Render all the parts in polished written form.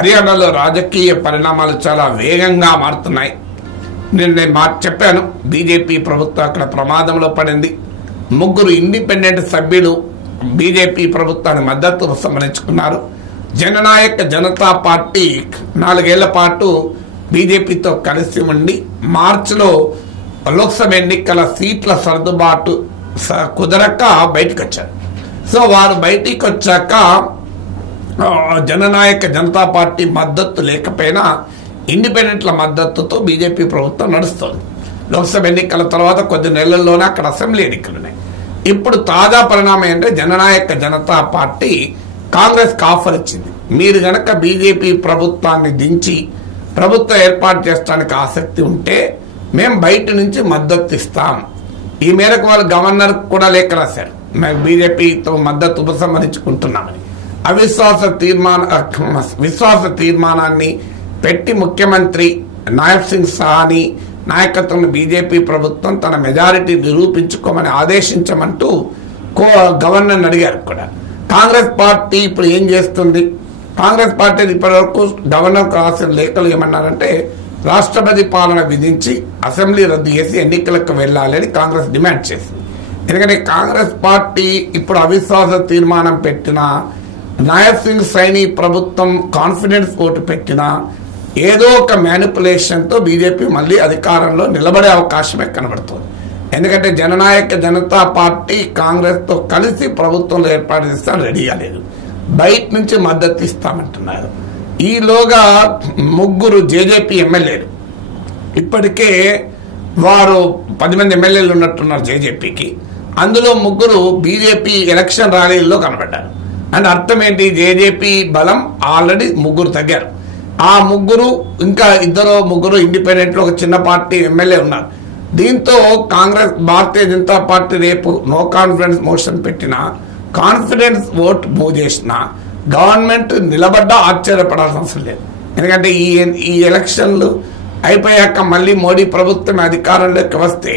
హర్యానాలో రాజకీయ పరిణామాలు చాలా వేగంగా మారుతున్నాయి. నేను చెప్పాను, బీజేపీ ప్రభుత్వం అక్కడ ప్రమాదంలో పడింది. 3 ఇండిపెండెంట్ సభ్యులు బీజేపీ ప్రభుత్వాన్ని మద్దతు సంబంధించుకున్నారు. జననాయక జనతా పార్టీ 4 ఏళ్ల పాటు బీజేపీతో కలిసి ఉండి మార్చిలో లోక్సభ ఎన్నికల సీట్ల సర్దుబాటు కుదరక బయటకు వచ్చారు. సో వారు బయటికి వచ్చాక జననాయక జనతా పార్టీ మద్దతు లేకపోయినా ఇండిపెండెంట్ల మద్దతుతో బీజేపీ ప్రభుత్వం నడుస్తోంది. లోక్సభ ఎన్నికల తర్వాత కొద్ది నెలల్లోనే అక్కడ అసెంబ్లీ ఎన్నికలున్నాయి. ఇప్పుడు తాజా పరిణామం ఏంటంటే జననాయక జనతా పార్టీ కాంగ్రెస్కి ఆఫర్ ఇచ్చింది. మీరు గనక బీజేపీ ప్రభుత్వాన్ని దించి ప్రభుత్వం ఏర్పాటు చేయడానికి ఆసక్తి ఉంటే మేము బయట నుంచి మద్దతు ఇస్తాం. ఈ మేరకు వాళ్ళు గవర్నర్ కూడా లేఖ రాశారు, మేము బీజేపీతో మద్దతు ఉపసంహరించుకుంటున్నామని. విశ్వాస తీర్మానాన్ని పెట్టి ముఖ్యమంత్రి నాయబ్ సింగ్ సాహ్ని నాయకత్వం బీజేపీ ప్రభుత్వం తన మెజారిటీ నిరూపించుకోమని ఆదేశించమంటూ గవర్నర్ అడిగారు కూడా. కాంగ్రెస్ పార్టీ ఇప్పుడు ఏం చేస్తుంది? కాంగ్రెస్ పార్టీ ఇప్పటివరకు గవర్నర్కు రాసిన లేఖలు ఏమన్నారంటే రాష్ట్రపతి పాలన విధించి అసెంబ్లీ రద్దు చేసి ఎన్నికలకు వెళ్ళాలి అని కాంగ్రెస్ డిమాండ్ చేసింది. ఎందుకంటే కాంగ్రెస్ పార్టీ ఇప్పుడు అవిశ్వాస తీర్మానం పెట్టినా, నాయబ్ సింగ్ సైని ప్రభుత్వం కాన్ఫిడెన్స్ ఓటు పెట్టినా ఏదో ఒక మ్యానిపులేషన్తో బీజేపీ మళ్ళీ అధికారంలో నిలబడే అవకాశమే కనబడుతుంది. ఎందుకంటే జననాయక జనతా పార్టీ కాంగ్రెస్తో కలిసి ప్రభుత్వంలో ఏర్పాటు చేస్తాను రెడీగా లేదు, బయట నుంచి మద్దతు ఇస్తామంటున్నారు. ఈలోగా 3 జేజేపీ ఎమ్మెల్యేలు ఇప్పటికే వారు 10 మంది ఎమ్మెల్యేలు ఉన్నట్టున్నారు జేజేపీకి. అందులో 3 బీజేపీ ఎలక్షన్ ర్యాలీల్లో కనబడ్డారు. అంటే అర్థం ఏంటి? జేజేపీ బలం ఆల్రెడీ 3 తగ్గారు. ఆ 3 ఇంకా 2 ఇండిపెండెంట్లో ఒక చిన్న పార్టీ ఎమ్మెల్యే ఉన్నారు. దీంతో కాంగ్రెస్ భారతీయ జనతా పార్టీ రేపు నో కాన్ఫిడెన్స్ మోషన్ పెట్టినా, కాన్ఫిడెన్స్ ఓట్ మూవ్ చేసిన గవర్నమెంట్ నిలబడ్డా ఆశ్చర్యపడాల్సిన అవసరం లేదు. ఎందుకంటే ఈ ఎలక్షన్లు అయిపోయాక మళ్ళీ మోడీ ప్రభుత్వం అధికారంలోకి వస్తే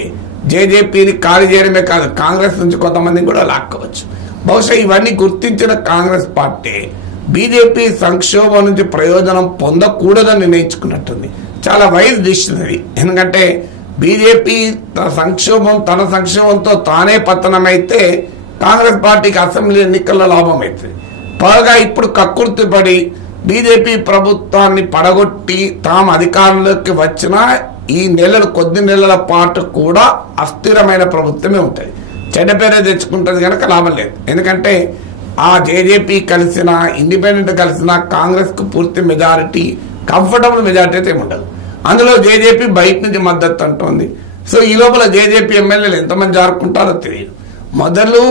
జేజేపీని ఖాళీ చేయడమే కాదు, కాంగ్రెస్ నుంచి కొంతమందిని కూడా లాక్కోవచ్చు. బహుశా ఇవన్నీ గుర్తించిన కాంగ్రెస్ పార్టీ బీజేపీ సంక్షోభం నుంచి ప్రయోజనం పొందకూడదని నిర్ణయించుకున్నట్టుంది. చాలా వైజ్ డిసిషన్ ఇది. ఎందుకంటే బీజేపీ తన సంక్షోభంతో తానే పతనమైతే కాంగ్రెస్ పార్టీకి అసెంబ్లీ ఎన్నికల్లో లాభం అవుతుంది. పైగా ఇప్పుడు కక్కుర్తిపడి బీజేపీ ప్రభుత్వాన్ని పడగొట్టి తాము అధికారంలోకి వచ్చినా ఈ కొద్ది నెలల పాటు కూడా అస్థిరమైన ప్రభుత్వమే ఉంటుంది, చెడ్డ పేరే తెచ్చుకుంటుంది కనుక లాభం లేదు. ఎందుకంటే ఆ జేజేపీ కలిసిన ఇండిపెండెంట్ కలిసిన కాంగ్రెస్కు పూర్తి మెజారిటీ, కంఫర్టబుల్ మెజారిటీ అయితే ఉండదు. అందులో జేజేపీ బయట నుంచి మద్దతు అంటోంది. సో ఈ లోపల జేజేపీ ఎమ్మెల్యేలు ఎంతమంది జారుకుంటారో తెలియదు. మొదలు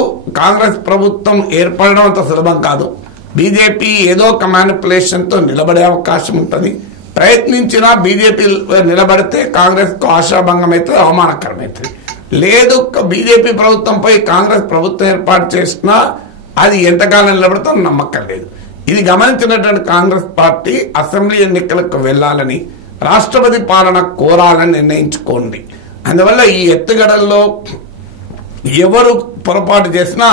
కాంగ్రెస్ ప్రభుత్వం ఏర్పడడం అంత సులభం కాదు. బీజేపీ ఏదో ఒక మ్యానిపులేషన్తో నిలబడే అవకాశం ఉంటుంది. ప్రయత్నించినా బీజేపీ నిలబడితే కాంగ్రెస్కు ఆశాభంగం అవుతుంది, అవమానకరమవుతుంది. లేదు బీజేపీ ప్రభుత్వంపై కాంగ్రెస్ ప్రభుత్వం ఏర్పాటు చేసినా అది ఎంతకాలం నిలబడుతుందో నమ్మకం లేదు. ఇది గమనించినటువంటి కాంగ్రెస్ పార్టీ అసెంబ్లీ ఎన్నికలకు వెళ్లాలని, రాష్ట్రపతి పాలన కోరాలని నిర్ణయించుకోండి. అందువల్ల ఈ ఎత్తుగడల్లో ఎవరు పొరపాటు చేసినా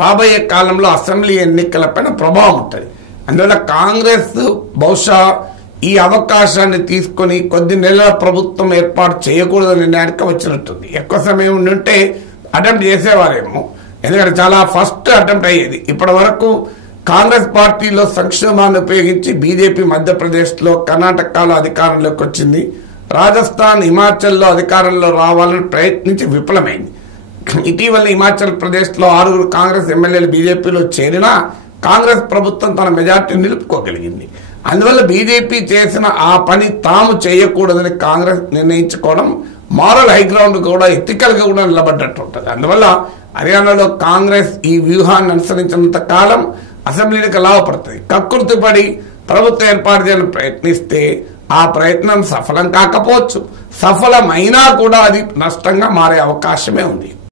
రాబోయే కాలంలో అసెంబ్లీ ఎన్నికలపైన ప్రభావం ఉంటుంది. అందువల్ల కాంగ్రెస్ బహుశా ఈ అవకాశాన్ని తీసుకొని కొద్ది నెలల ప్రభుత్వం ఏర్పాటు చేయకూడదని నిర్ణయానికి వచ్చినట్టుంది. ఎక్కువ సమయం ఉంటే అటెంప్ట్ చేసేవారేమో, ఎందుకంటే చాలా ఫస్ట్ అటెంప్ట్ అయ్యేది. ఇప్పటి వరకు కాంగ్రెస్ పార్టీలో సంక్షేమాన్ని ఉపయోగించి బీజేపీ మధ్యప్రదేశ్లో, కర్ణాటకలో అధికారంలోకి వచ్చింది. రాజస్థాన్, హిమాచల్లో అధికారంలో రావాలని ప్రయత్నించి విఫలమైంది. ఇటీవల హిమాచల్ ప్రదేశ్లో 6 కాంగ్రెస్ ఎమ్మెల్యేలు బీజేపీలో చేరినా కాంగ్రెస్ ప్రభుత్వం తన మెజార్టీ నిలుపుకోగలిగింది. అందువల్ల బీజేపీ చేసిన ఆ పని తాము చేయకూడదని కాంగ్రెస్ నిర్ణయించుకోవడం మారల్ హైగ్రౌండ్ కూడా ఎథికల్గా కూడా నిలబడ్డట్టు ఉంటుంది. అందువల్ల హర్యానాలో కాంగ్రెస్ ఈ వ్యూహాన్ని అనుసరించినంత కాలం అసెంబ్లీకి లాభపడుతుంది. కక్కుర్తిపడి ప్రభుత్వం ఏర్పాటు చేయాలని ప్రయత్నిస్తే ఆ ప్రయత్నం సఫలం కాకపోవచ్చు, సఫలమైనా కూడా అది నష్టంగా మారే అవకాశమే ఉంది.